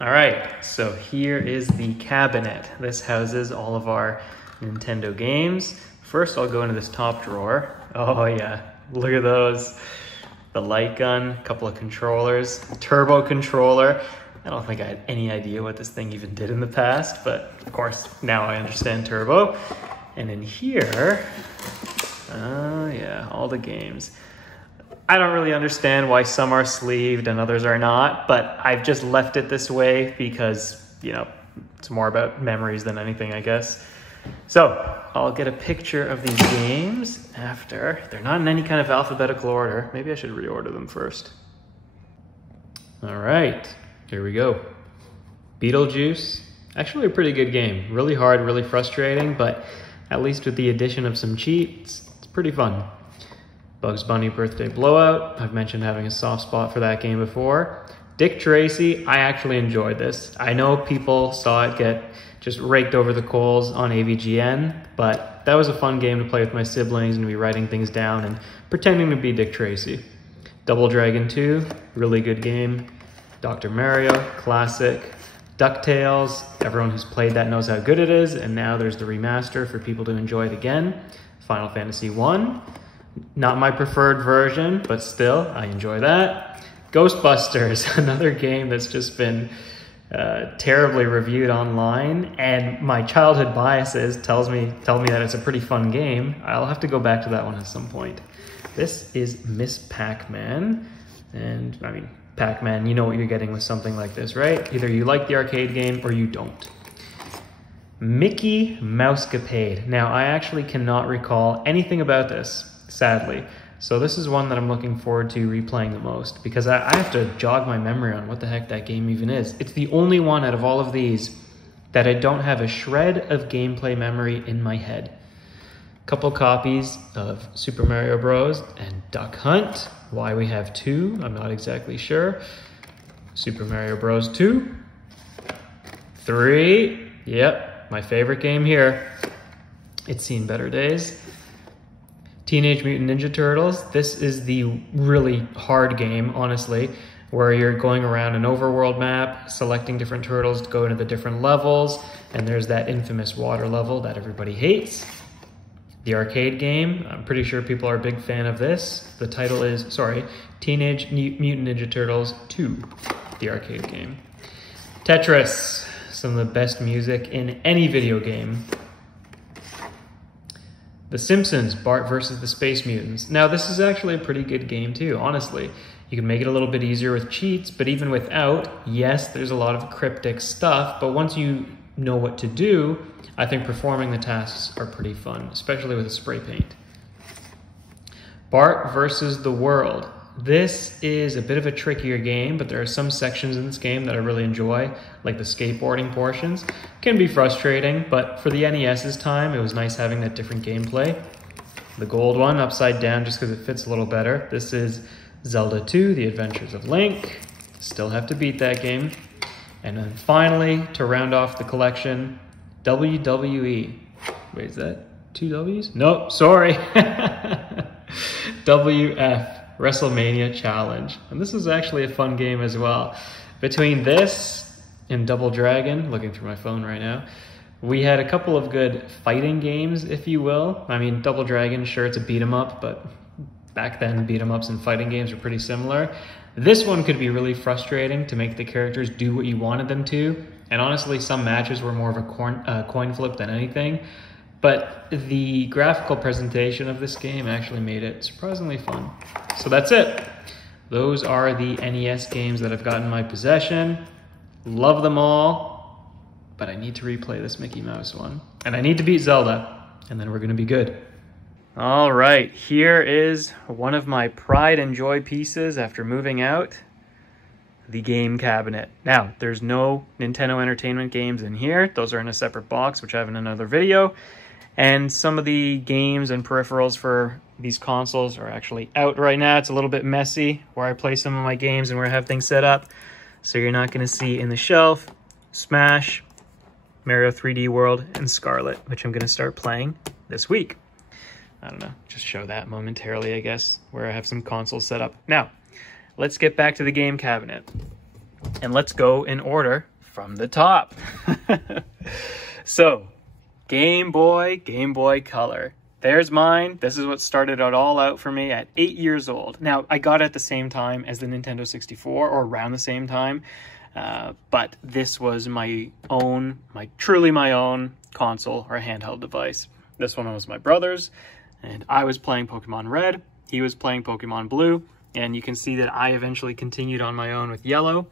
All right, so here is the cabinet. This houses all of our Nintendo games. First, I'll go into this top drawer. Oh yeah, look at those. The light gun, a couple of controllers, turbo controller. I don't think I had any idea what this thing even did in the past, but of course, now I understand turbo. And in here, oh yeah, all the games. I don't really understand why some are sleeved and others are not, but I've just left it this way because, you know, it's more about memories than anything, I guess. So I'll get a picture of these games after. They're not in any kind of alphabetical order. Maybe I should reorder them first. All right, here we go. Beetlejuice, actually a pretty good game. Really hard, really frustrating, but at least with the addition of some cheats, it's pretty fun. Bugs Bunny Birthday Blowout. I've mentioned having a soft spot for that game before. Dick Tracy, I actually enjoyed this. I know people saw it get just raked over the coals on AVGN, but that was a fun game to play with my siblings and be writing things down and pretending to be Dick Tracy. Double Dragon 2, really good game. Dr. Mario, classic. DuckTales, everyone who's played that knows how good it is, and now there's the remaster for people to enjoy it again. Final Fantasy 1. Not my preferred version, but still, I enjoy that. Ghostbusters, another game that's just been terribly reviewed online, and my childhood biases tell me that it's a pretty fun game. I'll have to go back to that one at some point. This is Miss Pac-Man, and I mean, Pac-Man, you know what you're getting with something like this, right? Either you like the arcade game or you don't. Mickey Mousecapade. Now, I actually cannot recall anything about this, sadly. So this is one that I'm looking forward to replaying the most because I have to jog my memory on what the heck that game even is. It's the only one out of all of these that I don't have a shred of gameplay memory in my head. Couple copies of Super Mario Bros. And Duck Hunt. Why we have two, I'm not exactly sure. Super Mario Bros. 2. 3. Yep, my favorite game here. It's seen better days. Teenage Mutant Ninja Turtles. This is the really hard game, honestly, where you're going around an overworld map, selecting different turtles to go into the different levels, and there's that infamous water level that everybody hates. The arcade game, I'm pretty sure people are a big fan of this. The title is, Teenage Mutant Ninja Turtles 2, the arcade game. Tetris, some of the best music in any video game. The Simpsons, Bart versus the Space Mutants. Now, this is actually a pretty good game too, honestly. You can make it a little bit easier with cheats, but even without, yes, there's a lot of cryptic stuff, but once you know what to do, I think performing the tasks are pretty fun, especially with a spray paint. Bart versus the World. This is a bit of a trickier game, but there are some sections in this game that I really enjoy, like the skateboarding portions. Can be frustrating, but for the NES's time, it was nice having that different gameplay. The gold one, upside down, just because it fits a little better. This is Zelda 2, The Adventures of Link. Still have to beat that game. And then finally, to round off the collection, WWE. Wait, is that 2 W's? Nope, sorry. WF. WrestleMania Challenge. And this is actually a fun game as well. Between this and Double Dragon, looking through my phone right now, we had a couple of good fighting games, if you will. I mean, Double Dragon, sure, it's a beat 'em up, but back then beat 'em ups and fighting games were pretty similar. This one could be really frustrating to make the characters do what you wanted them to. And honestly, some matches were more of a coin flip than anything. But the graphical presentation of this game actually made it surprisingly fun. So that's it. Those are the NES games that I've got in my possession. Love them all, but I need to replay this Mickey Mouse one. And I need to beat Zelda, and then we're gonna be good. All right, here is one of my pride and joy pieces after moving out, the game cabinet. Now, there's no Nintendo Entertainment games in here. Those are in a separate box, which I have in another video. And some of the games and peripherals for these consoles are actually out right now. It's a little bit messy where I play some of my games and where I have things set up. So you're not going to see in the shelf Smash, Mario 3D World, and Scarlet, which I'm going to start playing this week. I don't know, just show that momentarily, I guess, where I have some consoles set up. Now, let's get back to the game cabinet. And let's go in order from the top. So, Game Boy Color. There's mine. This is what started it all out for me at 8 years old. Now, I got it at the same time as the Nintendo 64, or around the same time. But this was my own, truly my own console or handheld device. This one was my brother's, and I was playing Pokemon Red. He was playing Pokemon Blue, and you can see that I eventually continued on my own with Yellow.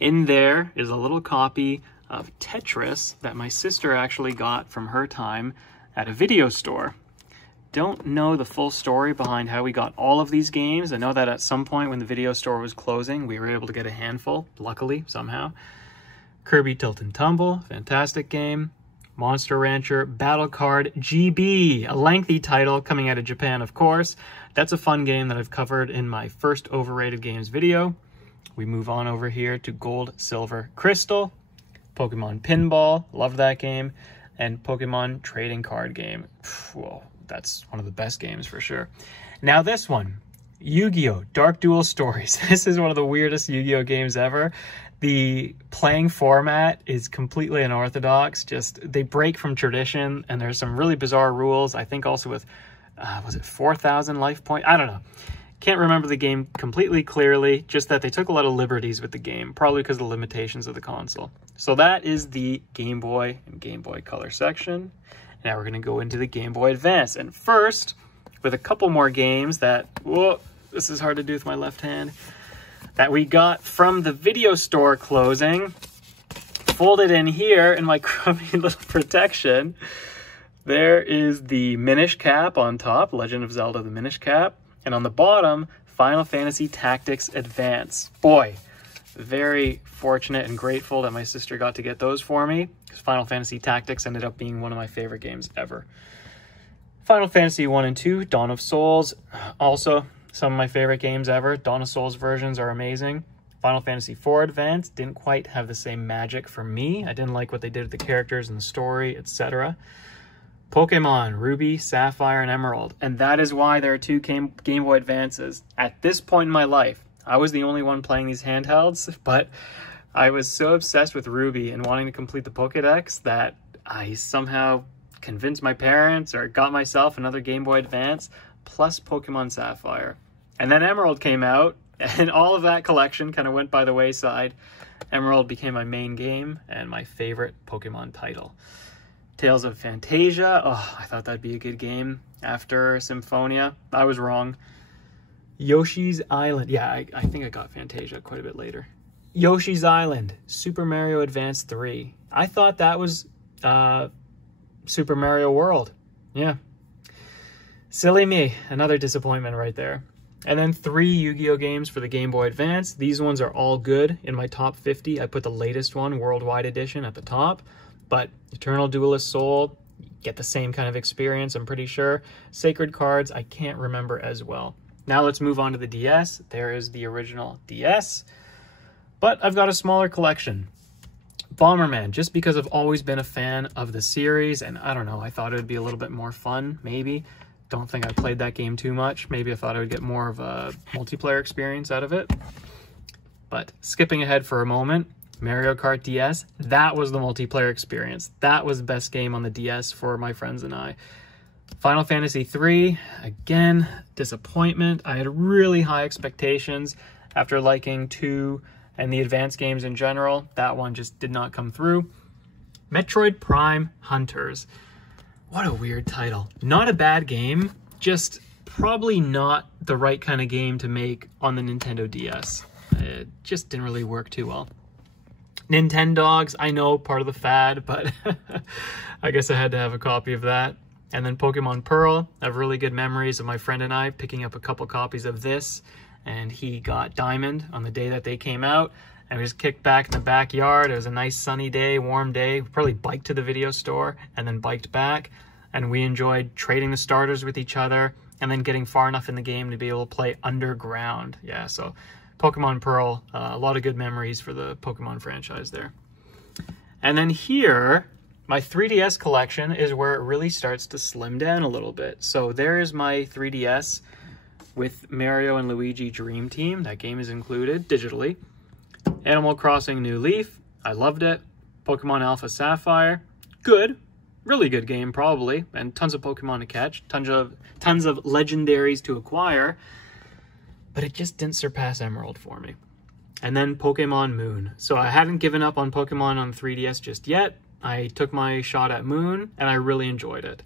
In there is a little copy of Tetris that my sister actually got from her time at a video store. Don't know the full story behind how we got all of these games. I know that at some point when the video store was closing, we were able to get a handful, luckily, somehow. Kirby Tilt and Tumble, fantastic game. Monster Rancher Battle Card GB, a lengthy title coming out of Japan, of course. That's a fun game that I've covered in my first Overrated Games video. We move on over here to Gold, Silver, Crystal. Pokemon Pinball, love that game. And Pokemon Trading Card Game. Whoa, that's one of the best games for sure. Now this one, Yu-Gi-Oh! Dark Duel Stories. This is one of the weirdest Yu-Gi-Oh! Games ever. The playing format is completely unorthodox. Just, they break from tradition, and there's some really bizarre rules. I think also with, was it 4,000 life point? I don't know. Can't remember the game completely clearly, just that they took a lot of liberties with the game, probably because of the limitations of the console. So that is the Game Boy and Game Boy Color section. Now we're going to go into the Game Boy Advance. And first, with a couple more games that, whoa, this is hard to do with my left hand, that we got from the video store closing, folded in here in my crummy little protection. There is the Minish Cap on top, Legend of Zelda the Minish Cap, and on the bottom, Final Fantasy Tactics Advance. Boy, very fortunate and grateful that my sister got to get those for me, because Final Fantasy Tactics ended up being one of my favorite games ever. Final Fantasy 1 and 2, Dawn of Souls, also some of my favorite games ever. Dawn of Souls versions are amazing. Final Fantasy IV Advance didn't quite have the same magic for me. I didn't like what they did with the characters and the story, etc. Pokemon Ruby, Sapphire, and Emerald. And that is why there are two Game Boy Advances. At this point in my life, I was the only one playing these handhelds, but I was so obsessed with Ruby and wanting to complete the Pokédex that I somehow convinced my parents or got myself another Game Boy Advance plus Pokemon Sapphire. And then Emerald came out, and all of that collection kind of went by the wayside. Emerald became my main game and my favorite Pokemon title. Tales of Fantasia, oh, I thought that'd be a good game after Symphonia. I was wrong. Yoshi's Island, yeah, I think I got Fantasia quite a bit later. Yoshi's Island, Super Mario Advance 3. I thought that was Super Mario World, yeah. Silly me, another disappointment right there. And then 3 Yu-Gi-Oh! Games for the Game Boy Advance. These ones are all good. In my top 50, I put the latest one, Worldwide Edition, at the top. But Eternal Duelist Soul, get the same kind of experience, I'm pretty sure. Sacred Cards, I can't remember as well. Now let's move on to the DS. There is the original DS. But I've got a smaller collection. Bomberman, just because I've always been a fan of the series, and I don't know, I thought it would be a little bit more fun, maybe. Don't think I played that game too much. Maybe I thought I would get more of a multiplayer experience out of it. But skipping ahead for a moment, Mario Kart DS, that was the multiplayer experience. That was the best game on the DS for my friends and I. Final Fantasy III, again, disappointment. I had really high expectations after liking 2 and the advanced games in general. That one just did not come through. Metroid Prime Hunters. What a weird title. Not a bad game, just probably not the right kind of game to make on the Nintendo DS. It just didn't really work too well. Nintendogs, I know, part of the fad, but I guess I had to have a copy of that. And then Pokemon Pearl, I have really good memories of my friend and I picking up a couple copies of this, and he got Diamond on the day that they came out, and we just kicked back in the backyard. It was a nice sunny day, warm day. We probably biked to the video store and then biked back, and we enjoyed trading the starters with each other and then getting far enough in the game to be able to play underground. Yeah, so Pokemon Pearl, a lot of good memories for the Pokemon franchise there. And then here, my 3DS collection is where it really starts to slim down a little bit. So there is my 3DS with Mario and Luigi Dream Team. That game is included digitally. Animal Crossing New Leaf, I loved it. Pokemon Alpha Sapphire, good. Really good game, probably. And tons of Pokemon to catch. Tons of legendaries to acquire. But it just didn't surpass Emerald for me. And then Pokemon Moon. So I haven't given up on Pokemon on 3DS just yet. I took my shot at Moon, and I really enjoyed it.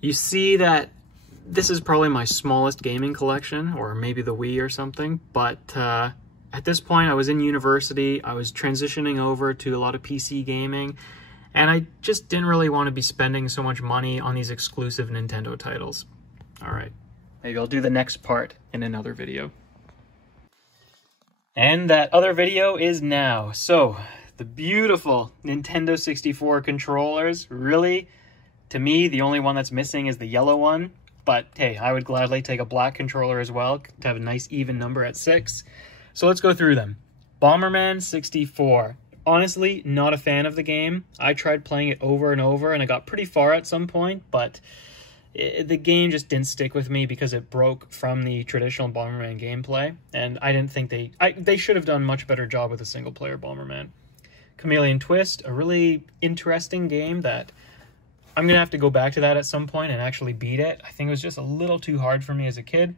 You see that this is probably my smallest gaming collection, or maybe the Wii or something, but at this point I was in university, I was transitioning over to a lot of PC gaming, and I just didn't really want to be spending so much money on these exclusive Nintendo titles. Alright, maybe I'll do the next part in another video. And that other video is now. So, the beautiful Nintendo 64 controllers, really, to me, the only one that's missing is the yellow one. But hey, I would gladly take a black controller as well to have a nice even number at 6. So let's go through them. Bomberman 64. Honestly, not a fan of the game. I tried playing it over and over and I got pretty far at some point, but the game just didn't stick with me because it broke from the traditional Bomberman gameplay. And I didn't think they should have done a much better job with a single player Bomberman. Chameleon Twist, a really interesting game that I'm going to have to go back to that at some point and actually beat it. I think it was just a little too hard for me as a kid.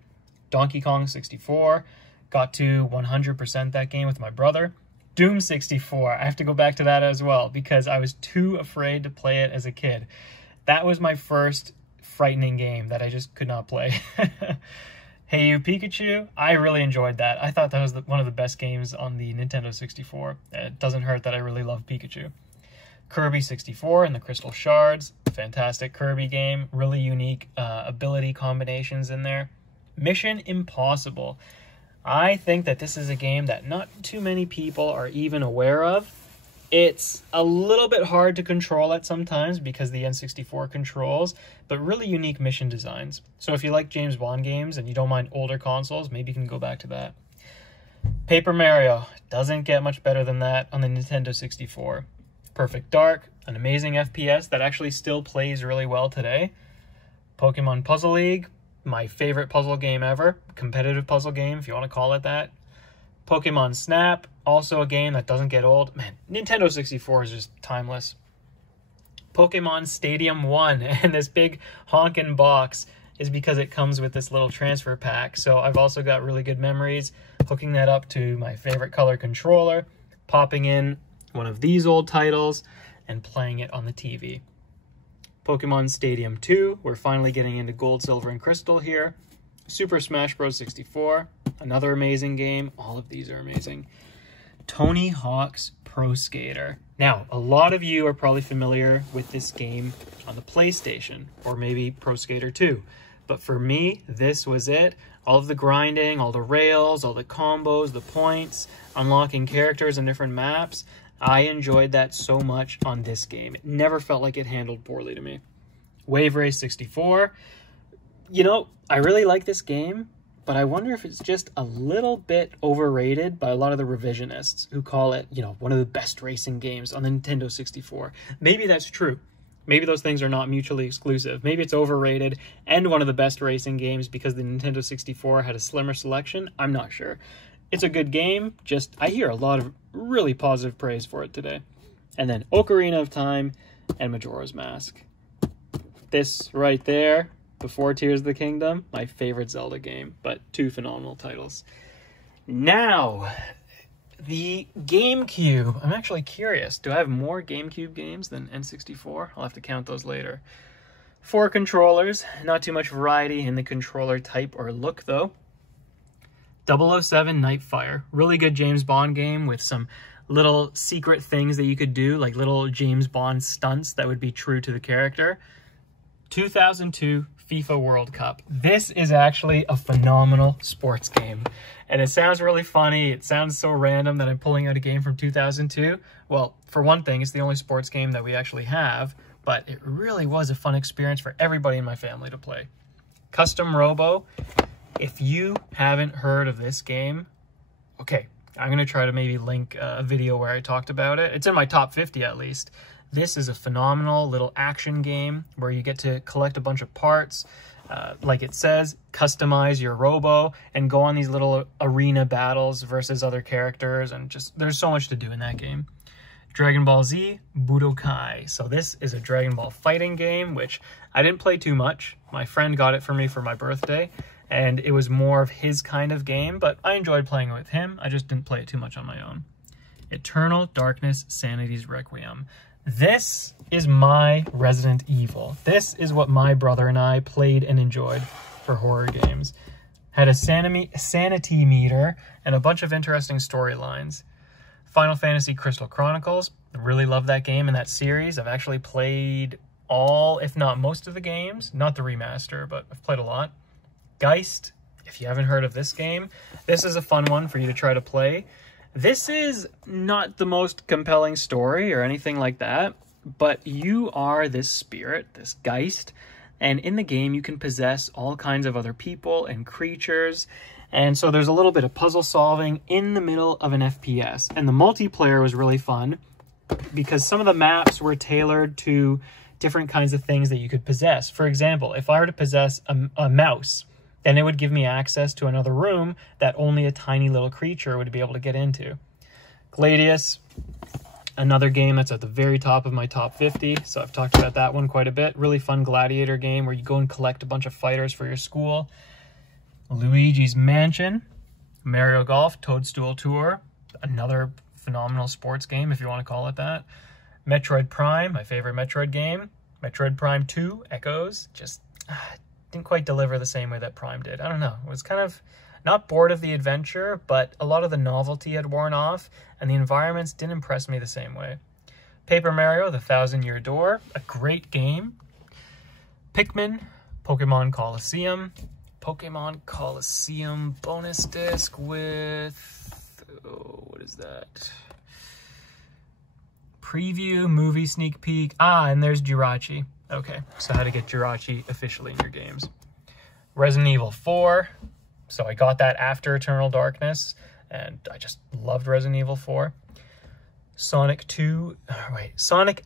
Donkey Kong 64. Got to 100% that game with my brother. Doom 64. I have to go back to that as well because I was too afraid to play it as a kid. That was my first frightening game that I just could not play. Hey You Pikachu. I really enjoyed that. I thought that was one of the best games on the Nintendo 64. It doesn't hurt that I really love Pikachu. Kirby 64 and the Crystal Shards, fantastic Kirby game, really unique ability combinations in there. Mission Impossible. I think that this is a game that not too many people are even aware of. It's a little bit hard to control at sometimes because the N64 controls, but really unique mission designs. So if you like James Bond games and you don't mind older consoles, maybe you can go back to that. Paper Mario, doesn't get much better than that on the Nintendo 64. Perfect Dark, an amazing FPS that actually still plays really well today. Pokemon Puzzle League, my favorite puzzle game ever. Competitive puzzle game, if you want to call it that. Pokemon Snap, also a game that doesn't get old. Man, Nintendo 64 is just timeless. Pokemon Stadium 1, and this big honkin' box is because it comes with this little transfer pack. So I've also got really good memories hooking that up to my favorite color controller, popping in one of these old titles, and playing it on the TV. Pokemon Stadium 2, we're finally getting into Gold, Silver, and Crystal here. Super Smash Bros. 64, another amazing game. All of these are amazing. Tony Hawk's Pro Skater. Now, a lot of you are probably familiar with this game on the PlayStation, or maybe Pro Skater 2. But for me, this was it. All of the grinding, all the rails, all the combos, the points, unlocking characters and different maps. I enjoyed that so much on this game. It never felt like it handled poorly to me. Wave Race 64. You know, I really like this game, but I wonder if it's just a little bit overrated by a lot of the revisionists who call it, you know, one of the best racing games on the Nintendo 64. Maybe that's true. Maybe those things are not mutually exclusive. Maybe it's overrated and one of the best racing games because the Nintendo 64 had a slimmer selection. I'm not sure. It's a good game, just I hear a lot of really positive praise for it today. And then Ocarina of Time and Majora's Mask. This right there, Before Tears of the Kingdom, my favorite Zelda game, but two phenomenal titles. Now, the GameCube. I'm actually curious, do I have more GameCube games than N64? I'll have to count those later. 4 controllers, not too much variety in the controller type or look though. 007 Nightfire, really good James Bond game with some little secret things that you could do, like little James Bond stunts that would be true to the character. 2002 FIFA World Cup. This is actually a phenomenal sports game. And it sounds really funny. It sounds so random that I'm pulling out a game from 2002. Well, for one thing, it's the only sports game that we actually have, but it really was a fun experience for everybody in my family to play. Custom Robo. If you haven't heard of this game, okay, I'm going to try to maybe link a video where I talked about it. It's in my top 50 at least. This is a phenomenal little action game where you get to collect a bunch of parts, like it says, customize your robo, and go on these little arena battles versus other characters, and just there's so much to do in that game. Dragon Ball Z Budokai. So this is a Dragon Ball fighting game, which I didn't play too much. My friend got it for me for my birthday, and it was more of his kind of game, but I enjoyed playing it with him. I just didn't play it too much on my own. Eternal Darkness Sanity's Requiem. This is my Resident Evil. This is what my brother and I played and enjoyed for horror games. Had a sanity meter and a bunch of interesting storylines. Final Fantasy Crystal Chronicles. I really love that game and that series. I've actually played all, if not most of the games. Not the remaster, but I've played a lot. Geist, if you haven't heard of this game, this is a fun one for you to try to play. This is not the most compelling story or anything like that, but you are this spirit, this Geist, and in the game you can possess all kinds of other people and creatures, and so there's a little bit of puzzle solving in the middle of an FPS. And the multiplayer was really fun because some of the maps were tailored to different kinds of things that you could possess. For example, if I were to possess a mouse, then it would give me access to another room that only a tiny little creature would be able to get into. Gladius, another game that's at the very top of my top 50, so I've talked about that one quite a bit. Really fun gladiator game where you go and collect a bunch of fighters for your school. Luigi's Mansion, Mario Golf, Toadstool Tour, another phenomenal sports game if you want to call it that. Metroid Prime, my favorite Metroid game. Metroid Prime 2, Echoes, just didn't quite deliver the same way that Prime did. I don't know. It was kind of not bored of the adventure, but a lot of the novelty had worn off, and the environments didn't impress me the same way. Paper Mario, The Thousand-Year Door, a great game. Pikmin, Pokemon Colosseum. Pokemon Colosseum bonus disc with... oh, what is that? Preview, movie sneak peek. Ah, and there's Jirachi. Okay, so how to get Jirachi officially in your games. Resident Evil 4. So I got that after Eternal Darkness, and I just loved Resident Evil 4. Sonic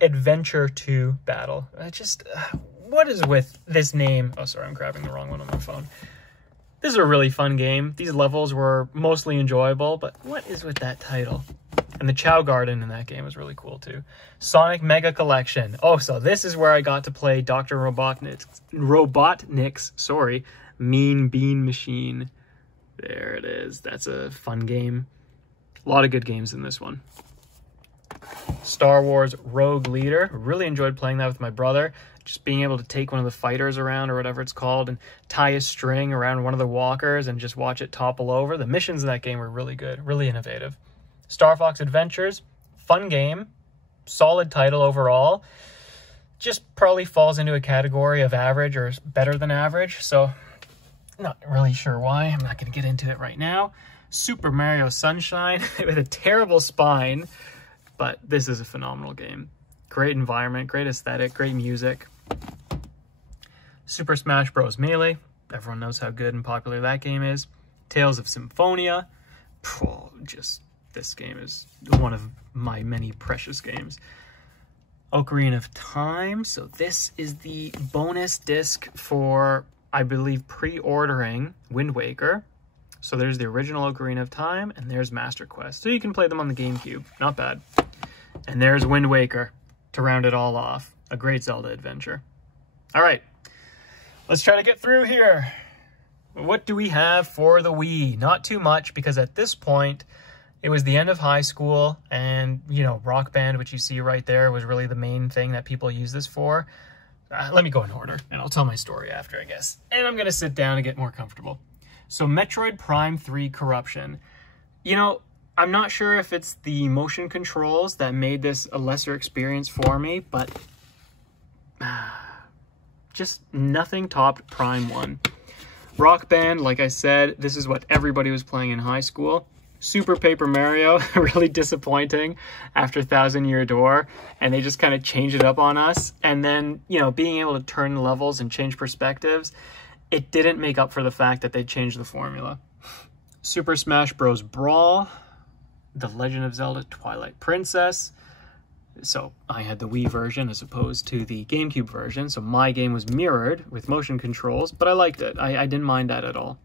Adventure 2 Battle. What is with this name? Oh, sorry, I'm grabbing the wrong one on my phone. This is a really fun game. These levels were mostly enjoyable, but what is with that title? And the Chow Garden in that game was really cool too. Sonic Mega Collection. Oh, so this is where I got to play Dr. Robotnik's, Mean Bean Machine. There it is. That's a fun game. A lot of good games in this one. Star Wars Rogue Leader. Really enjoyed playing that with my brother. Just being able to take one of the fighters around or whatever it's called and tie a string around one of the walkers and just watch it topple over. The missions in that game were really good, really innovative. Star Fox Adventures, fun game, solid title overall. Just probably falls into a category of average or better than average, so not really sure why. I'm not going to get into it right now. Super Mario Sunshine with a terrible spine, but this is a phenomenal game. Great environment, great aesthetic, great music. Super Smash Bros. Melee. Everyone knows how good and popular that game is. Tales of Symphonia. This game is one of my many precious games. Ocarina of Time. So this is the bonus disc for, I believe, pre-ordering Wind Waker. So there's the original Ocarina of Time, and there's Master Quest. So you can play them on the GameCube. Not bad. And there's Wind Waker to round it all off. A great Zelda adventure. All right. Let's try to get through here. What do we have for the Wii? Not too much, because at this point, it was the end of high school, and, you know, Rock Band, which you see right there, was really the main thing that people use this for. Let me go in order, and I'll tell my story after, I guess. And I'm going to sit down and get more comfortable. So, Metroid Prime 3 Corruption. You know, I'm not sure if it's the motion controls that made this a lesser experience for me, but just nothing topped Prime 1. Rock Band, like I said, this is what everybody was playing in high school. Super Paper Mario, really disappointing after Thousand Year Door, and they just kind of changed it up on us. And then, you know, being able to turn levels and change perspectives, it didn't make up for the fact that they changed the formula. Super Smash Bros. Brawl, The Legend of Zelda Twilight Princess. So I had the Wii version as opposed to the GameCube version, so my game was mirrored with motion controls, but I liked it. I didn't mind that at all.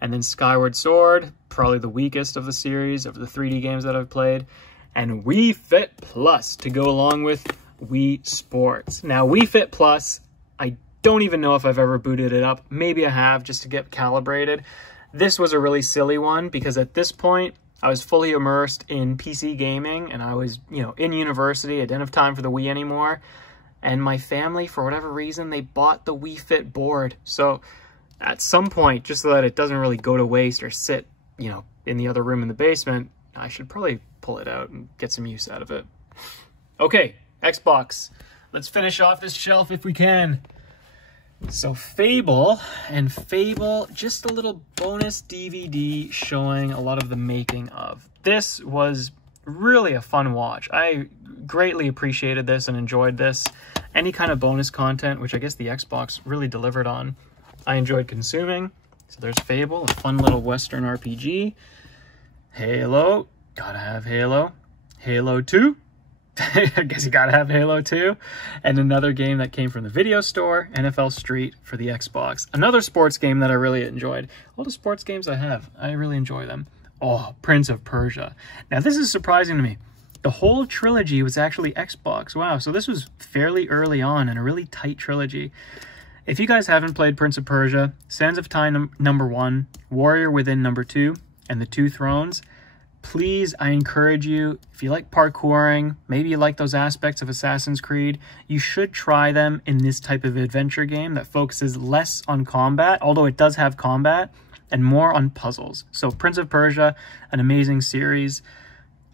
And then Skyward Sword, probably the weakest of the series of the 3D games that I've played. and Wii Fit Plus to go along with Wii Sports. Now, Wii Fit Plus, I don't even know if I've ever booted it up. Maybe I have, just to get calibrated. This was a really silly one because at this point, I was fully immersed in PC gaming, and I was, you know, in university. I didn't have time for the Wii anymore. And my family, for whatever reason, they bought the Wii Fit board. So at some point, just so that it doesn't really go to waste or sit, you know, in the other room in the basement, I should probably pull it out and get some use out of it. Okay, Xbox. Let's finish off this shelf if we can. So Fable, and Fable, just a little bonus DVD showing a lot of the making of. This was really a fun watch. I greatly appreciated this and enjoyed this. Any kind of bonus content, which I guess the Xbox really delivered on, I enjoyed consuming. So there's Fable, a fun little Western RPG. Halo, gotta have Halo. Halo 2, I guess you gotta have Halo 2. And another game that came from the video store, NFL Street for the Xbox. Another sports game that I really enjoyed. All the sports games I have, I really enjoy them. Oh, Prince of Persia. Now this is surprising to me. The whole trilogy was actually Xbox. Wow, so this was fairly early on in a really tight trilogy. If you guys haven't played Prince of Persia, Sands of Time number 1, Warrior Within number 2, and The Two Thrones, please, I encourage you, if you like parkouring, maybe you like those aspects of Assassin's Creed, you should try them in this type of adventure game that focuses less on combat, although it does have combat, and more on puzzles. So Prince of Persia, an amazing series.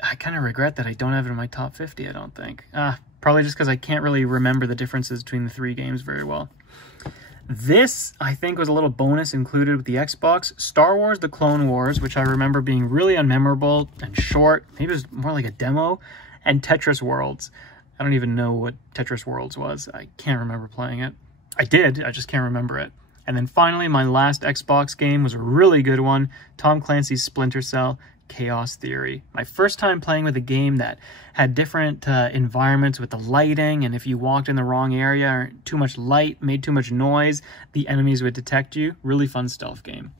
I kind of regret that I don't have it in my top 50, I don't think. Probably just because I can't really remember the differences between the three games very well. This, I think, was a little bonus included with the Xbox. Star Wars The Clone Wars, which I remember being really unmemorable and short. Maybe it was more like a demo. And Tetris Worlds. I don't even know what Tetris Worlds was. I can't remember playing it. I did, I just can't remember it. And then finally, my last Xbox game was a really good one. Tom Clancy's Splinter Cell Chaos Theory. My first time playing with a game that had different environments with the lighting, and if you walked in the wrong area or too much light, made too much noise, the enemies would detect you. Really fun stealth game.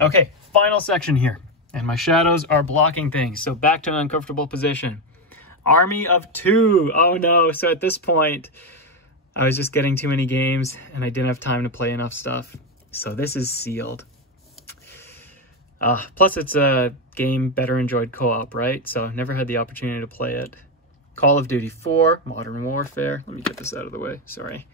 Okay, final section here. And my shadows are blocking things, so back to an uncomfortable position. Army of Two. Oh no, so at this point, I was just getting too many games, and I didn't have time to play enough stuff. So this is sealed. Plus it's a game better enjoyed co-op, right? So I've never had the opportunity to play it. Call of Duty 4, Modern Warfare. Let me get this out of the way, sorry.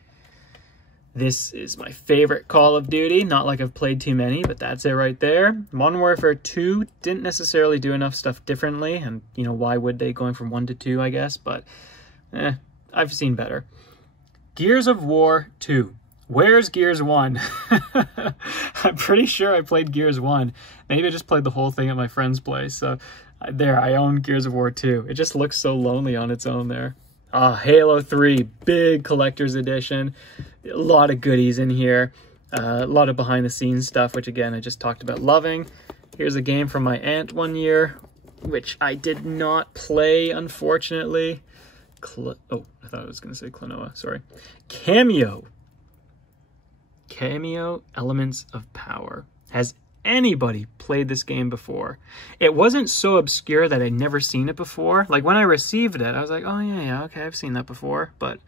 This is my favorite Call of Duty. Not like I've played too many, but that's it right there. Modern Warfare 2 didn't necessarily do enough stuff differently, and you know, why would they, going from 1 to 2, I guess, but I've seen better. Gears of War 2. Where's Gears 1? I'm pretty sure I played Gears 1. Maybe I just played the whole thing at my friend's place. So there, I own Gears of War 2. It just looks so lonely on its own there. Halo 3, big collector's edition. A lot of goodies in here. A lot of behind the scenes stuff, which again, I just talked about loving. Here's a game from my aunt one year, which I did not play, unfortunately. Oh, I thought I was going to say Klonoa, sorry. Cameo. Cameo Elements of Power. Has anybody played this game before? It wasn't so obscure that I'd never seen it before. Like when I received it, I was like, oh yeah, okay, I've seen that before. But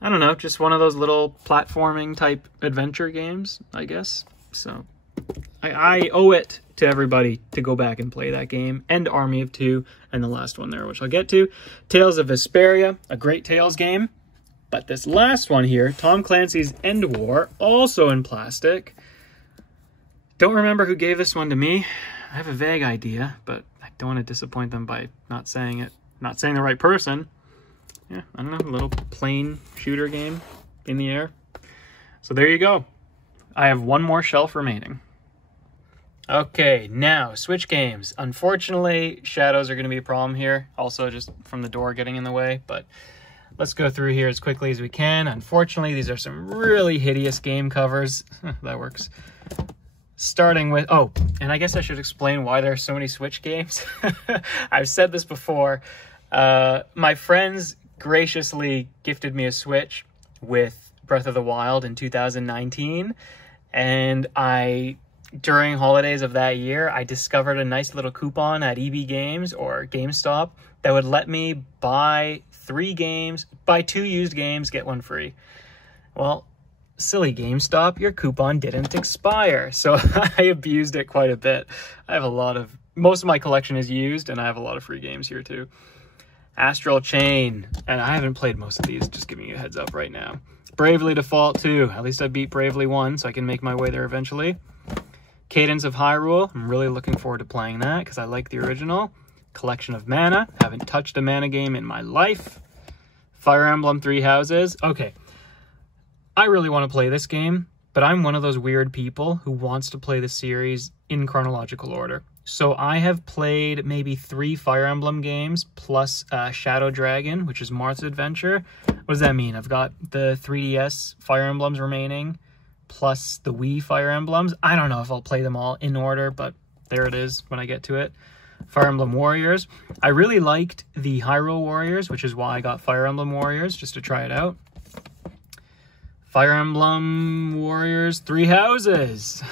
I don't know, just one of those little platforming type adventure games, I guess. So I owe it to everybody to go back and play that game, and Army of Two, and the last one there, which I'll get to. Tales of Vesperia, a great Tales game. But this last one here, Tom Clancy's End War, also in plastic. Don't remember who gave this one to me. I have a vague idea, but I don't want to disappoint them by not saying it. Not saying the right person. Yeah, I don't know, a little plain shooter game in the air. So there you go. I have one more shelf remaining. Okay, now, Switch games. Unfortunately, shadows are going to be a problem here. Also, just from the door getting in the way, but let's go through here as quickly as we can. Unfortunately, these are some really hideous game covers. That works. Starting with, oh, and I guess I should explain why there are so many Switch games. I've said this before. My friends graciously gifted me a Switch with Breath of the Wild in 2019, and I during holidays of that year, I discovered a nice little coupon at EB Games or GameStop that would let me buy 3 games, buy 2 used games, get 1 free. Well, silly GameStop, your coupon didn't expire, so I abused it quite a bit. I have most of my collection is used, and I have a lot of free games here too. Astral Chain, and I haven't played most of these, just giving you a heads up right now. Bravely Default 2, at least I beat Bravely 1, so I can make my way there eventually. Cadence of Hyrule, I'm really looking forward to playing that because I like the original. Collection of Mana, haven't touched a Mana game in my life. Fire Emblem 3 Houses, okay. I really want to play this game, but I'm one of those weird people who wants to play the series in chronological order. So I have played maybe 3 Fire Emblem games plus Shadow Dragon, which is Marth's Adventure. What does that mean? I've got the 3DS Fire Emblems remaining, plus the Wii Fire Emblems. I don't know if I'll play them all in order, but there it is when I get to it. Fire Emblem Warriors. I really liked the Hyrule Warriors, which is why I got Fire Emblem Warriors, just to try it out. Fire Emblem Warriors 3 Houses.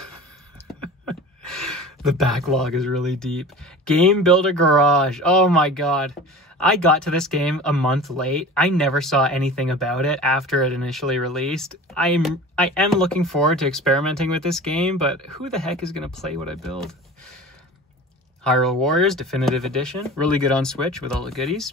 The backlog is really deep. Game Builder Garage. Oh my god. I got to this game a month late. I never saw anything about it after it initially released. I am looking forward to experimenting with this game, but who the heck is going to play what I build? Hyrule Warriors Definitive Edition. Really good on Switch with all the goodies.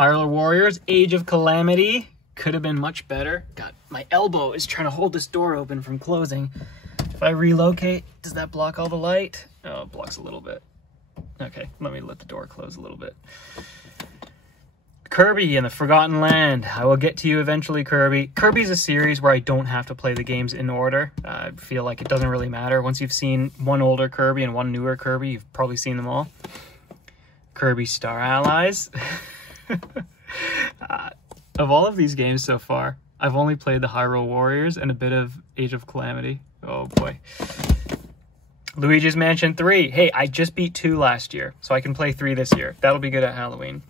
Hyrule Warriors Age of Calamity. Could have been much better. God, my elbow is trying to hold this door open from closing. If I relocate, does that block all the light? Oh, it blocks a little bit. Okay, let me let the door close a little bit. Kirby and the Forgotten Land. I will get to you eventually, Kirby. Kirby's a series where I don't have to play the games in order. I feel like it doesn't really matter. Once you've seen one older Kirby and one newer Kirby, you've probably seen them all. Kirby Star Allies. Of all of these games so far, I've only played the Hyrule Warriors and a bit of Age of Calamity. Oh boy. Luigi's Mansion 3. Hey, I just beat 2 last year, so I can play 3 this year. That'll be good at Halloween.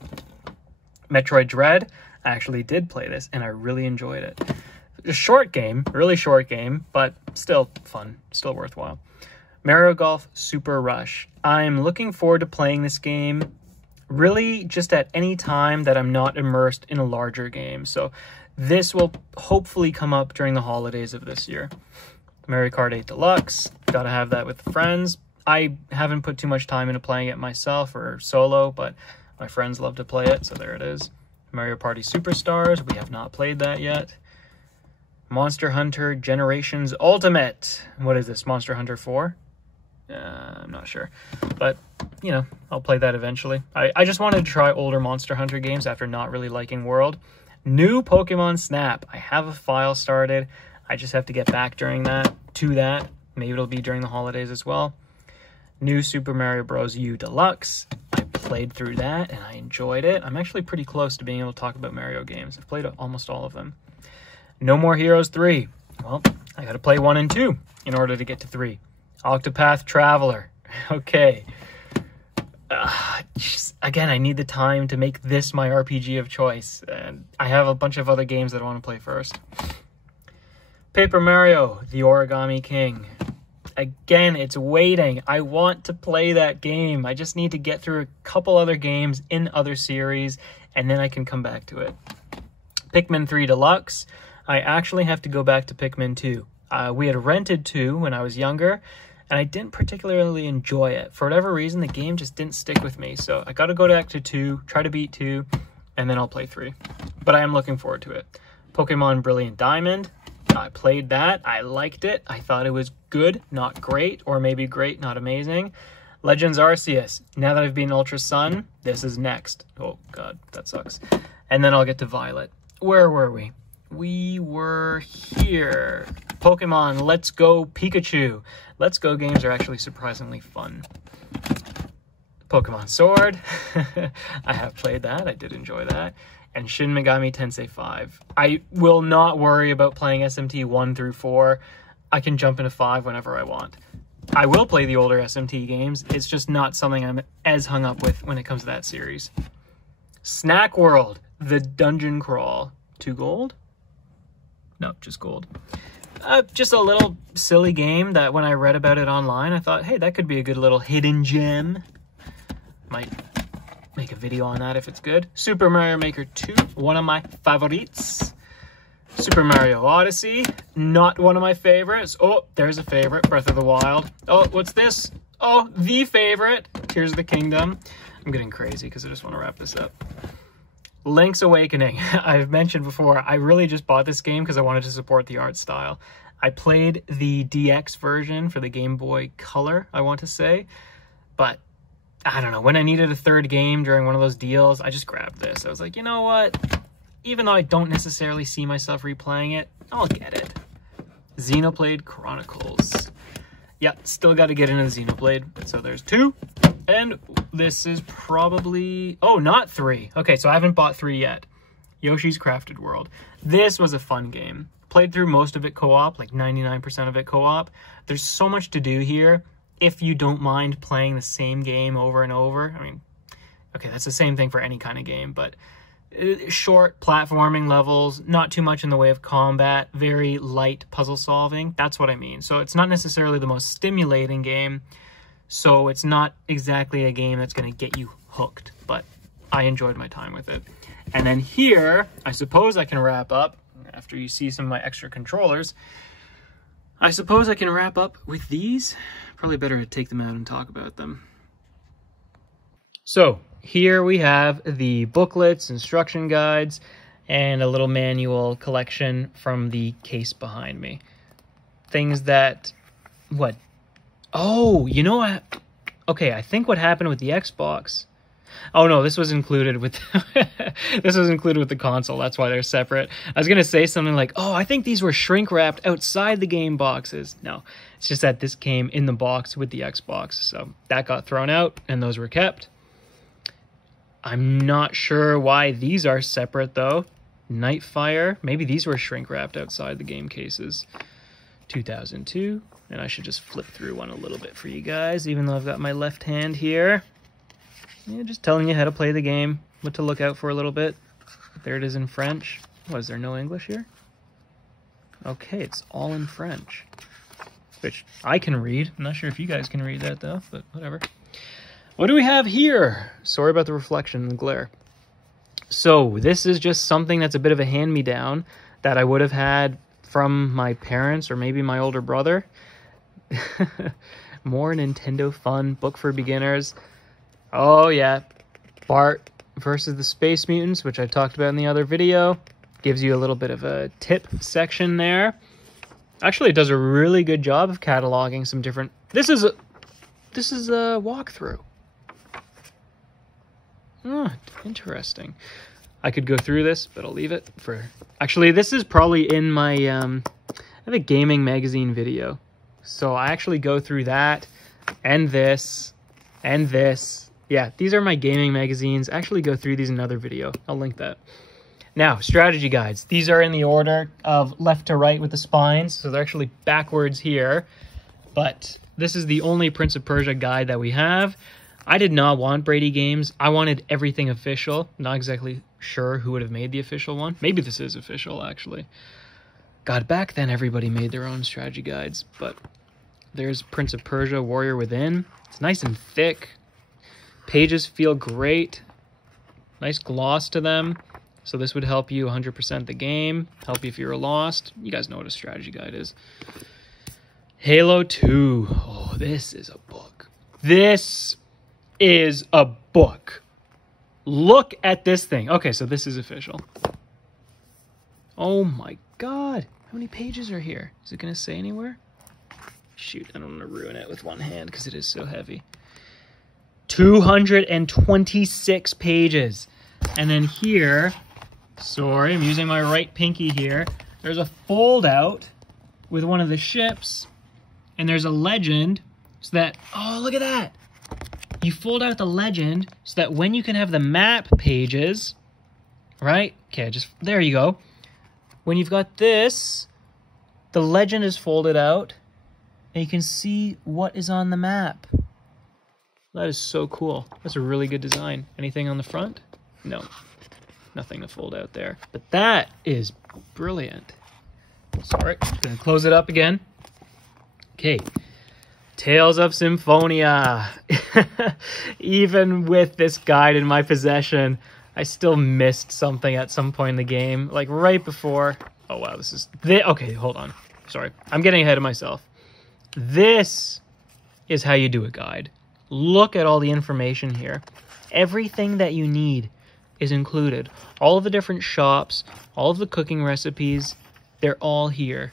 Metroid Dread. I actually did play this, and I really enjoyed it. A short game, really short game, but still fun, still worthwhile. Mario Golf Super Rush. I'm looking forward to playing this game really just at any time that I'm not immersed in a larger game. So this will hopefully come up during the holidays of this year. Mario Kart 8 Deluxe, gotta have that with friends. I haven't put too much time into playing it myself or solo, but my friends love to play it, so there it is. Mario Party Superstars, we have not played that yet. Monster Hunter Generations Ultimate. What is this, Monster Hunter 4? I'm not sure, but you know, I'll play that eventually. I just wanted to try older Monster Hunter games after not really liking World. New Pokemon Snap. I have a file started. I just have to get back to that. Maybe it'll be during the holidays as well. New Super Mario Bros. U Deluxe. I played through that and I enjoyed it. I'm actually pretty close to being able to talk about Mario games. I've played almost all of them. No More Heroes 3. Well, I gotta play 1 and 2 in order to get to 3. Octopath Traveler. Okay. Again, I need the time to make this my RPG of choice. And I have a bunch of other games that I want to play first. Paper Mario, The Origami King. Again, it's waiting. I want to play that game. I just need to get through a couple other games in other series, and then I can come back to it. Pikmin 3 Deluxe. I actually have to go back to Pikmin 2. We had rented 2 when I was younger, and I didn't particularly enjoy it. For whatever reason, the game just didn't stick with me. So I got to go back to 2, try to beat 2, and then I'll play 3. But I am looking forward to it. Pokemon Brilliant Diamond. I played that. I liked it. I thought it was good, not great, or maybe great, not amazing. Legends Arceus. Now that I've been Ultra Sun, this is next. Oh, God, that sucks. And then I'll get to Violet. Where were we? We were here. Pokemon Let's Go Pikachu. Let's Go games are actually surprisingly fun. Pokemon Sword. I have played that. I did enjoy that. And Shin Megami Tensei 5. I will not worry about playing SMT 1 through 4. I can jump into 5 whenever I want. I will play the older SMT games. It's just not something I'm as hung up with when it comes to that series. Snack World. The Dungeon Crawl. 2 gold? No, just gold. Just a little silly game that when I read about it online, I thought, hey, that could be a good little hidden gem. Might make a video on that if it's good. Super Mario Maker 2, one of my favorites. Super Mario Odyssey, not one of my favorites. Oh, there's a favorite, Breath of the Wild. Oh, what's this? Oh, the favorite, Tears of the Kingdom. I'm getting crazy because I just want to wrap this up. Link's Awakening. I've mentioned before, I really just bought this game because I wanted to support the art style. I played the DX version for the Game Boy Color, I want to say. But, I don't know, when I needed a third game during one of those deals, I just grabbed this. I was like, you know what? Even though I don't necessarily see myself replaying it, I'll get it. Xenoblade Chronicles. Yeah, still got to get into the Xenoblade. So there's 2. And this is probably... Oh, not 3. Okay, so I haven't bought 3 yet. Yoshi's Crafted World. This was a fun game. Played through most of it co-op, like 99% of it co-op. There's so much to do here. If you don't mind playing the same game over and over. I mean, okay, that's the same thing for any kind of game, but... short platforming levels, not too much in the way of combat, very light puzzle solving. That's what I mean. So it's not necessarily the most stimulating game, so it's not exactly a game that's going to get you hooked, but I enjoyed my time with it. And then here, I suppose I can wrap up, after you see some of my extra controllers, I suppose I can wrap up with these. Probably better to take them out and talk about them. So, here we have the booklets, instruction guides, and a little manual collection from the case behind me. Things that... What? Oh, you know what? Okay, I think what happened with the Xbox... Oh no, this was included with... this was included with the console, that's why they're separate. I was going to say something like, oh, I think these were shrink-wrapped outside the game boxes. No, it's just that this came in the box with the Xbox, so that got thrown out, and those were kept. I'm not sure why these are separate, though. Nightfire. Maybe these were shrink-wrapped outside the game cases. 2002. And I should just flip through one a little bit for you guys, even though I've got my left hand here. Yeah, just telling you how to play the game, what to look out for a little bit. There it is in French. What, is there no English here? Okay, it's all in French. Which I can read. I'm not sure if you guys can read that, though, but whatever. What do we have here? Sorry about the reflection and the glare. So this is just something that's a bit of a hand-me-down that I would have had from my parents or maybe my older brother. More Nintendo fun, book for beginners. Oh yeah, Bart versus the Space Mutants, which I talked about in the other video. Gives you a little bit of a tip section there. Actually, it does a really good job of cataloging some different... This is a walkthrough. Oh, interesting. I could go through this, but I'll leave it for... Actually, this is probably in my... I have a gaming magazine video. So I actually go through that, and this, and this. Yeah, these are my gaming magazines. I actually go through these in another video. I'll link that. Now, strategy guides. These are in the order of left to right with the spines, so they're actually backwards here. But this is the only Prince of Persia guide that we have. I did not want Brady Games. I wanted everything official. Not exactly sure who would have made the official one. Maybe this is official, actually. God, back then everybody made their own strategy guides. But there's Prince of Persia, Warrior Within. It's nice and thick. Pages feel great. Nice gloss to them. So this would help you 100% the game. Help you if you're lost. You guys know what a strategy guide is. Halo 2. Oh, this is a book. This is a book. Look at this thing. Okay, so this is official. Oh my god. How many pages are here? Is it going to say anywhere? Shoot, I don't want to ruin it with one hand because it is so heavy. 226 pages. And then here, sorry, I'm using my right pinky here. There's a fold out with one of the ships. And there's a legend so that, oh, look at that. You fold out the legend so that when you can have the map pages, right? Okay, just, there you go. When you've got this, the legend is folded out and you can see what is on the map. That is so cool. That's a really good design. Anything on the front? No, nothing to fold out there. But that is brilliant. sorry, gonna close it up again. Okay, Tales of Symphonia. Even with this guide in my possession, I still missed something at some point in the game, like right before. Oh wow, this is okay. Hold on, sorry, I'm getting ahead of myself. This is how you do a guide. Look at all the information here. Everything that you need is included. All of the different shops, all of the cooking recipes, they're all here.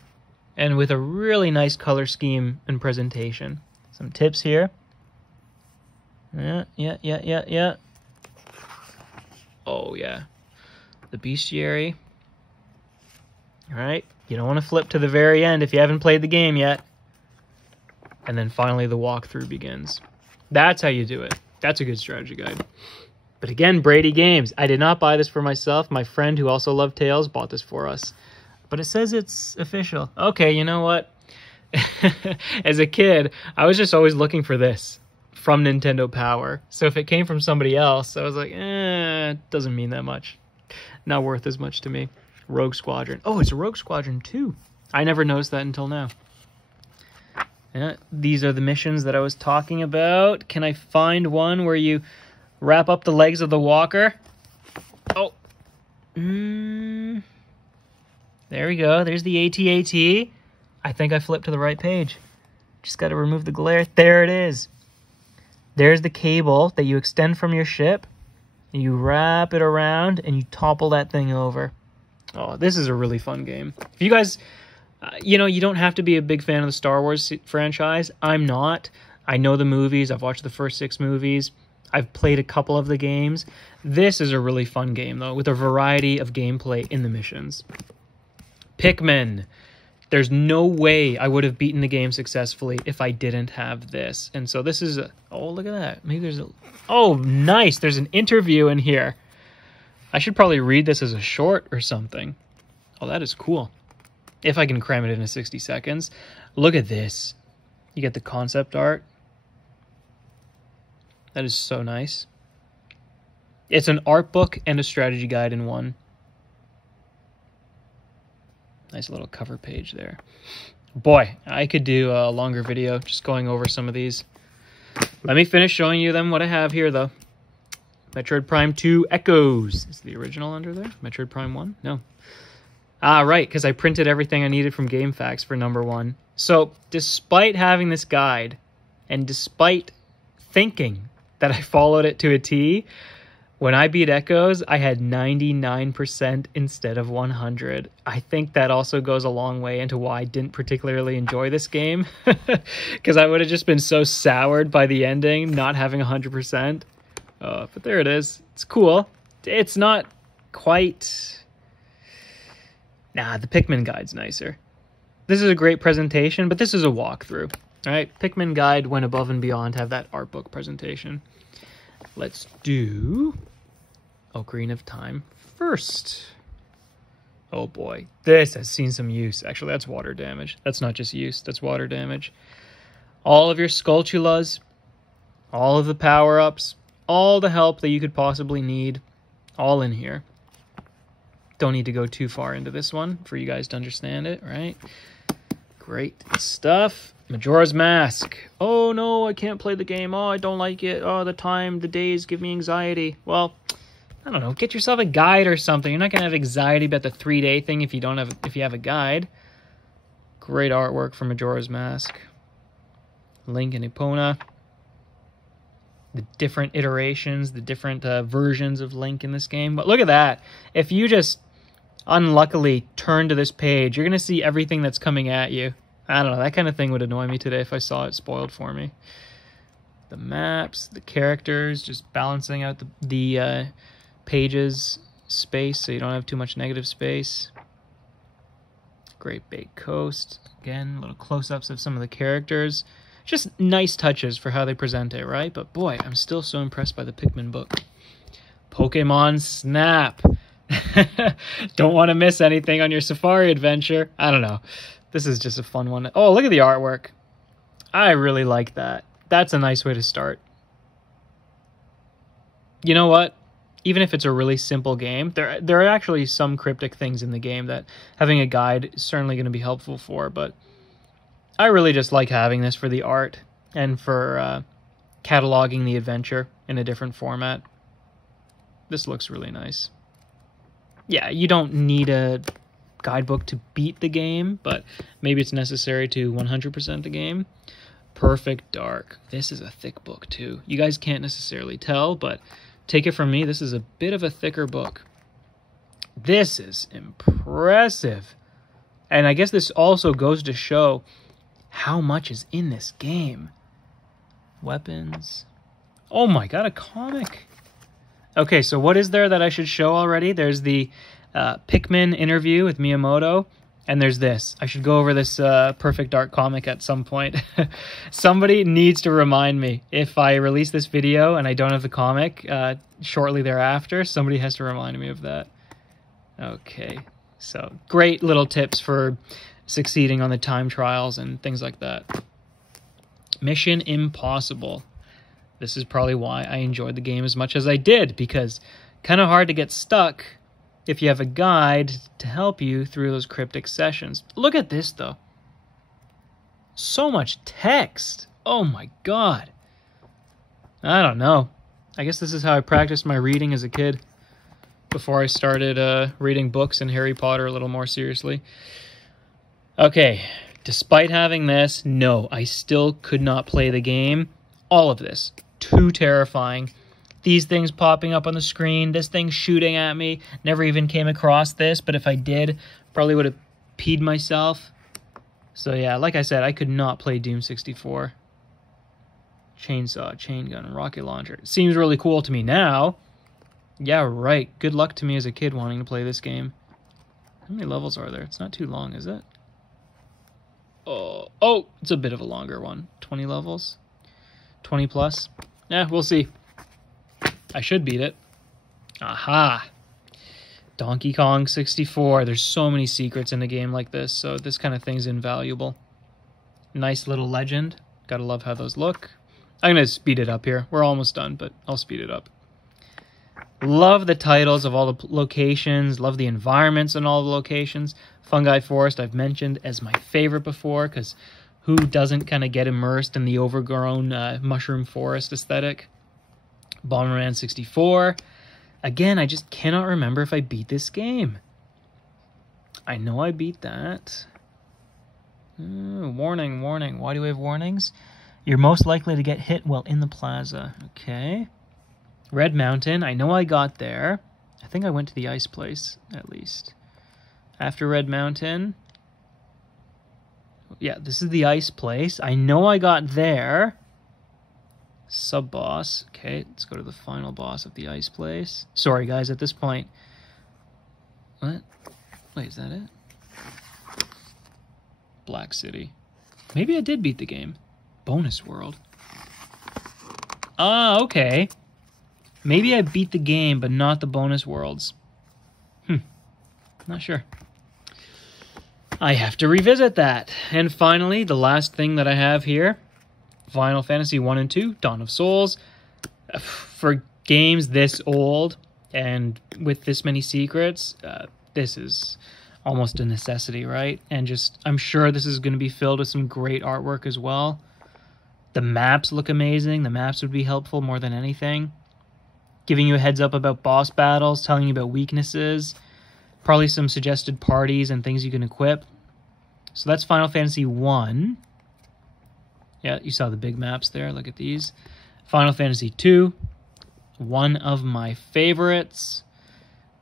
And with a really nice color scheme and presentation. Some tips here. Yeah. Oh, yeah. The bestiary. All right. You don't want to flip to the very end if you haven't played the game yet. And then finally the walkthrough begins. That's how you do it. That's a good strategy guide. But again, Brady Games. I did not buy this for myself. My friend who also loved Tales bought this for us. But it says it's official. Okay, you know what? As a kid, I was just always looking for this from Nintendo Power. So if it came from somebody else, I was like, it doesn't mean that much. Not worth as much to me. Rogue Squadron. Oh, it's a Rogue Squadron too. I never noticed that until now. Yeah, these are the missions that I was talking about. Can I find one where you wrap up the legs of the walker? Oh. There we go. There's the AT-AT. I think I flipped to the right page. Just got to remove the glare. There it is. There's the cable that you extend from your ship. You wrap it around and you topple that thing over. Oh, this is a really fun game. If you guys, you know, you don't have to be a big fan of the Star Wars franchise. I'm not. I know the movies. I've watched the first 6 movies. I've played a couple of the games. This is a really fun game, though, with a variety of gameplay in the missions. Pikmin. There's no way I would have beaten the game successfully if I didn't have this. And so this is a... Oh, look at that. Maybe there's a... Oh, nice. There's an interview in here. I should probably read this as a short or something. Oh, that is cool. If I can cram it into 60 seconds. Look at this. You get the concept art. That is so nice. It's an art book and a strategy guide in one. Nice little cover page there. Boy, I could do a longer video just going over some of these. Let me finish showing you them what I have here, though. Metroid Prime 2 Echoes. Is the original under there? Metroid Prime 1? No. Ah, right, because I printed everything I needed from GameFAQs for number 1. So, despite having this guide, and despite thinking that I followed it to a T, when I beat Echoes, I had 99% instead of 100. I think that also goes a long way into why I didn't particularly enjoy this game. Because I would have just been so soured by the ending, not having 100%. But there it is. It's cool. It's not quite... Nah, the Pikmin guide's nicer. This is a great presentation, but this is a walkthrough. All right, Pikmin guide went above and beyond to have that art book presentation. Let's do Ocarina of Time first. Oh boy, this has seen some use. Actually, that's water damage. That's not just use, that's water damage. All of your Skulltulas, all of the power-ups, all the help that you could possibly need, all in here. Don't need to go too far into this one for you guys to understand it, right? Great stuff. Majora's Mask. Oh no, I can't play the game. Oh, I don't like it. Oh, the days give me anxiety. Well, I don't know. Get yourself a guide or something. You're not gonna have anxiety about the 3-day thing if you have a guide. Great artwork for Majora's Mask. Link and Epona. The different iterations, the different versions of Link in this game. But look at that. If you just unluckily turn to this page, you're gonna see everything that's coming at you. I don't know, that kind of thing would annoy me today if I saw it spoiled for me. The maps, the characters, just balancing out the pages space so you don't have too much negative space. Great Bay Coast. Again, little close-ups of some of the characters. Just nice touches for how they present it, right? But boy, I'm still so impressed by the Pikmin book. Pokemon Snap. Don't want to miss anything on your safari adventure. I don't know. This is just a fun one. Oh, look at the artwork. I really like that. That's a nice way to start. You know what? even if it's a really simple game, there are actually some cryptic things in the game that having a guide is certainly going to be helpful for, but I really just like having this for the art and for cataloging the adventure in a different format. This looks really nice. Yeah, you don't need a guidebook to beat the game, but maybe it's necessary to 100% the game. Perfect Dark. This is a thick book too. You guys can't necessarily tell, but take it from me, this is a bit of a thicker book. This is impressive. And I guess this also goes to show how much is in this game. Weapons. Oh my god, a comic. Okay, so what is there that I should show already? There's the Pikmin interview with Miyamoto, and there's this. I should go over this Perfect Dark comic at some point. Somebody needs to remind me. If I release this video and I don't have the comic shortly thereafter, somebody has to remind me of that. Okay, so great little tips for succeeding on the time trials and things like that. Mission Impossible. This is probably why I enjoyed the game as much as I did, because kind of hard to get stuck if you have a guide to help you through those cryptic sessions. Look at this, though. So much text. Oh my god. I don't know. I guess this is how I practiced my reading as a kid before I started reading books and Harry Potter a little more seriously. Okay, despite having this, no, I still could not play the game. All of this. Too terrifying. These things popping up on the screen, this thing shooting at me. Never even came across this, but if I did, probably would have peed myself. So yeah, like I said, I could not play Doom 64. Chainsaw, chain gun, rocket launcher. It seems really cool to me now. Yeah, right. Good luck to me as a kid wanting to play this game. How many levels are there? It's not too long, is it? Oh, it's a bit of a longer one. 20 levels? 20 plus? Yeah, we'll see. I should beat it. Aha! Donkey Kong 64. There's so many secrets in a game like this, so this kind of thing's invaluable. Nice little legend. Gotta love how those look. I'm gonna speed it up here. We're almost done, but I'll speed it up. Love the titles of all the locations. Love the environments in all the locations. Fungi Forest I've mentioned as my favorite before, because who doesn't kind of get immersed in the overgrown mushroom forest aesthetic? Bomberman 64. Again, I just cannot remember if I beat this game. I know I beat that. Warning, warning. Why do we have warnings? You're most likely to get hit while in the plaza. Okay. Red Mountain. I know I got there. I think I went to the ice place, at least. After Red Mountain. Yeah, this is the ice place. I know I got there. Sub-boss. Okay, let's go to the final boss of the ice place. Sorry, guys, at this point. What? Wait, is that it? Black City. Maybe I did beat the game. Bonus World. Ah, okay. Maybe I beat the game, but not the bonus worlds. Not sure. I have to revisit that. And finally, the last thing that I have here, Final Fantasy 1 and 2, Dawn of Souls. For games this old and with this many secrets, this is almost a necessity, right? And just, I'm sure this is going to be filled with some great artwork as well. The maps look amazing. The maps would be helpful more than anything. Giving you a heads up about boss battles, telling you about weaknesses, probably some suggested parties and things you can equip. So that's Final Fantasy 1. Yeah, you saw the big maps there. Look at these. Final Fantasy 2, one of my favorites.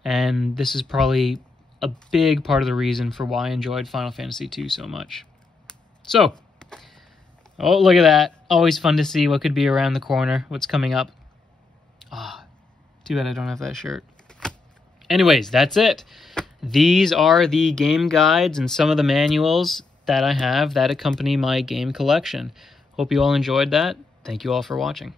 And this is probably a big part of the reason for why I enjoyed Final Fantasy 2 so much. So, oh, look at that. Always fun to see what could be around the corner, what's coming up. Ah, too bad I don't have that shirt. Anyways, that's it. These are the game guides and some of the manuals that I have that accompany my game collection. Hope you all enjoyed that. Thank you all for watching.